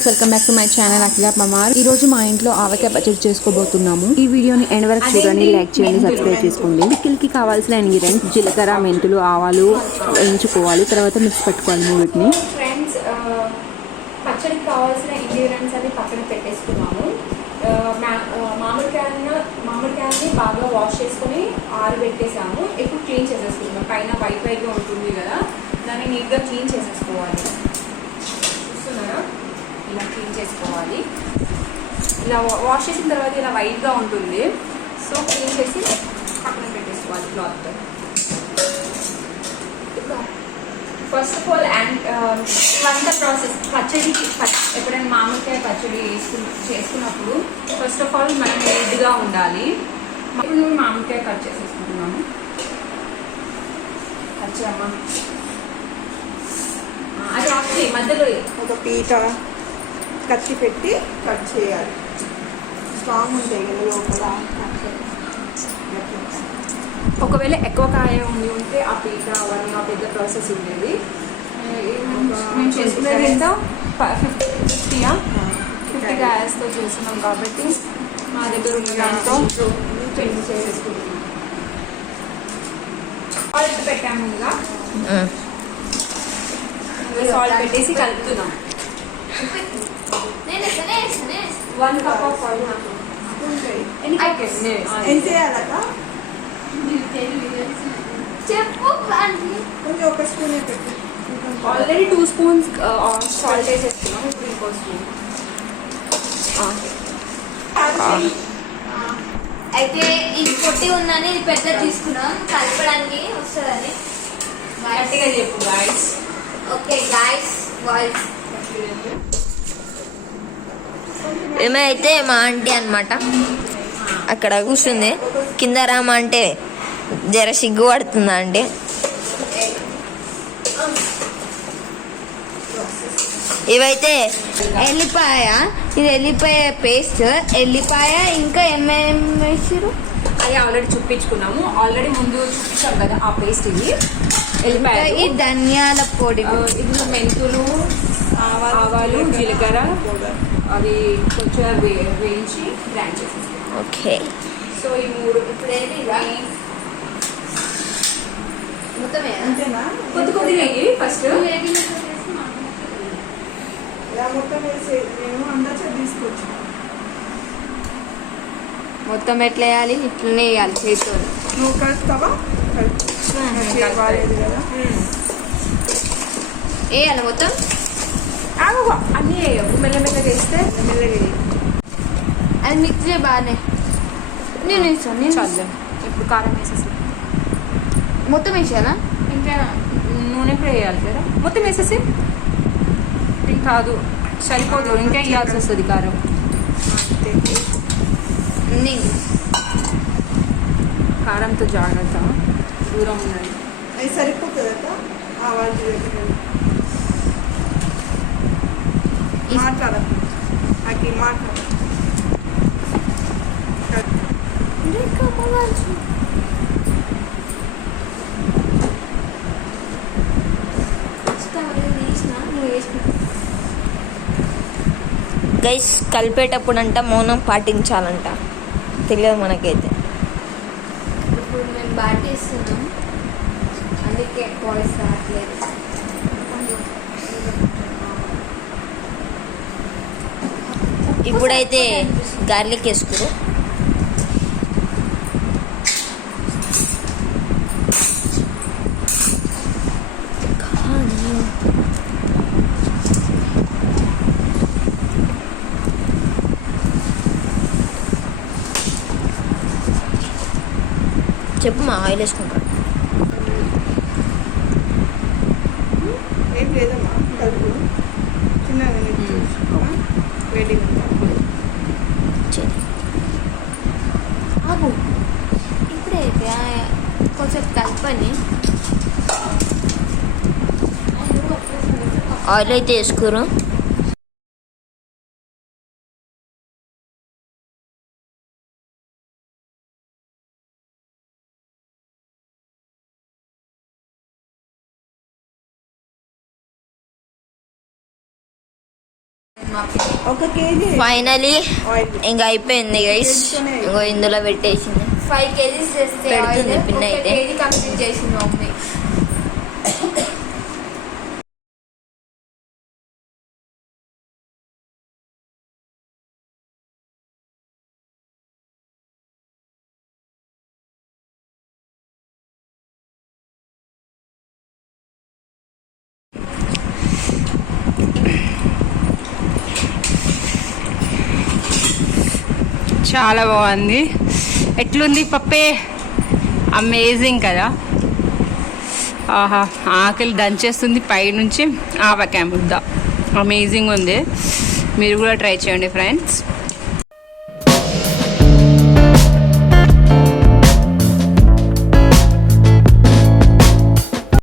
Guys, welcome back to my channel Akhila Pamar. ఈ రోజు మా ఇంట్లో ఆవకాయ పచ్చడి చేసుకోబోతున్నాము. ఈ వీడియోని ఎండ్ వరకు చూడండి, లైక్ చేయండి, సబ్స్క్రైబ్ చేసుకోండి. పికిల్కి కావాల్సిన ఇంగ్రీడియంట్స్ జీలకర్ర, మెంతులు, ఆవాలు వేయించుకోవాలి. తర్వాత మిక్స్ పెట్టుకోవాలి మూడింటిని. ఫ్రెండ్స్, పచ్చడికి కావాల్సిన ఇంగ్రీడియంట్స్ అన్ని పక్కన పెట్టేసుకున్నాము. మామిడికాయని బాగా వాష్ చేసుకొని ఆరబెట్టేసాము. ఇప్పుడు క్లీన్ చేసేసుకుంటాం. పైన వైట్ వైట్గా ఉంటుంది కదా, దాన్ని నీట్గా క్లీన్ చేసేసుకోవాలి. చూస్తున్నారా, ఇలా క్లీన్ చేసుకోవాలి. ఇలా వాష్ చేసిన తర్వాత ఇలా వైట్గా ఉంటుంది. సో క్లీన్ చేసి పక్కన పెట్టేసుకోవాలి క్లాత్. ఫస్ట్ ఆఫ్ ఆల్ వంట ప్రాసెస్ పచ్చడికి ఎప్పుడైనా మామిడికాయ పచ్చడి చేసుకున్నప్పుడు ఫస్ట్ ఆఫ్ ఆల్ మనం నీట్గా ఉండాలి. ఇప్పుడు మామిడికాయ కట్ చేసేసుకుంటున్నాము. వచ్చామా, అది వచ్చి మధ్యలో ఒక పీట కత్తి పెట్టి కట్ చేయాలి. స్ట్రాంగ్ ఉంటాయి కదా లోపల. ఒకవేళ ఎక్కువ కాయ ఉంటే ఆ పీట అవన్నీ ఆ పెద్ద ప్రాసెస్ ఉండేది. మేము చేసుకునేది ఎంత 50 కాయస్తో చేస్తున్నాం కాబట్టి మా దగ్గర ఉన్న దాంతో చేసేసుకుంటున్నాం. సాల్ట్ పెట్టాము, ఇంకా సాల్ట్ పెట్టేసి కలుపుతున్నాం. 1 cup ఆఫ్ ఆయిల్. ఎంత వేయాలక? కొంచెం ఒక స్పూన్ పెట్టి. ఆల్రెడీ 2 స్పూన్స్ సాల్ట్ వేసేస్తున్నాం. ఇప్పుడు ఇంకో స్పూన్. అయితే ఇది పొట్టి ఉందని ఇది పెద్ద తీసుకున్నాం, కలపడానికి వస్తుందని. గట్టిగా చెప్పు గాయ్స్. ఓకే గాయ్స్, వాయిస్ ఏమైతే మా ఆంటీ అనమాట అక్కడ కూర్చుంది. కింద రామా అంటే జర సిగ్గు పడుతుందా అంటే. ఇవైతే ఎల్లిపాయ, ఇది ఎల్లిపాయ పేస్ట్, ఎల్లిపాయ ఇంకా ఏమేమి వేసారు అది ఆల్రెడీ చూపించుకున్నాము. ఆల్రెడీ ముందు చూపించాం కదా ఆ పేస్ట్. ఇది ఎల్లిపాయ, ఈ ధనియాల పొడి, ఇది మెంతులు, ఆవాలు, జీలకర్ర, అది కొంచెం వేయించి గ్రైండ్ చేసేస్తాం. ఓకే, సో ఈ 3 ఇప్పుడు ఏది మొత్తమే అంతేనా? కొద్ది కొద్దిగా ఫస్ట్ ఇలా మొత్తం వేసి నేను అందాజ తీసుకొచ్చి మొత్తం ఎట్లా వేయాలి? ఇట్లనే వేయాలి చేతితో. నువ్వు కలుపుతావా? బాగాలేదు కదా. వేయాలి మొత్తం. అన్నీ మెల్లమెల్లగా వేస్తే మెల్లగా అది మిక్స్ చేయ బాగానే. నేను వేసాను, చాలు. ఇప్పుడు కారం వేసేసి మొత్తం వేసేయాలా? ఇంకా నూనె కూడా వేయాలి కదా. మొత్తం వేసేసి ఇంకా కాదు, సరిపోదు, ఇంకా వేయాల్సి వస్తుంది కారం. కారంతో జాగ్రత్త, దూరం ఉండాలి. అది సరిపోతుంది అక్క. ఆవాలు మాట్లాడకు, నాకు మాట్లాడ. గైస్, కలిపేటప్పుడు అంట మౌనం పాటించాలంట, తెలియదు మనకైతే. ఇప్పుడు మేము పాటిస్తున్నాం, అందుకే వాయిస్ రావట్లేదు. ఇప్పుడైతే గార్లిక్ వేసుకురు. చెప్పు, మా ఆయిల్ వేసుకుంటారు. ఏం లేదమ్మా, కలుపు చిన్నగా వేడిగా ఆగు, ఇప్పుడే కొంచెం కలపని. ఆయిల్ అయితే వేసుకోరు. 1 కేజీ ఫైనలీ ఆయిల్ ఇంకా అయిపోయింది గైస్. ఇంకో ఇందులో పెట్టేసింది. 5 kgs చేస్తే పెడుతుంది ఆయిల్ పిన్ ఒక అయితే. కేజీ కంప్లీట్ చేసింది మమ్మీ. చాలా బాగుంది. ఎట్లుంది పప్పే? అమేజింగ్ కదా. ఆహా, ఆకలి దంచేస్తుంది పైనుంచి ఆవకాయ ముద్ద. అమేజింగ్ ఉంది. మీరు కూడా ట్రై చేయండి ఫ్రెండ్స్.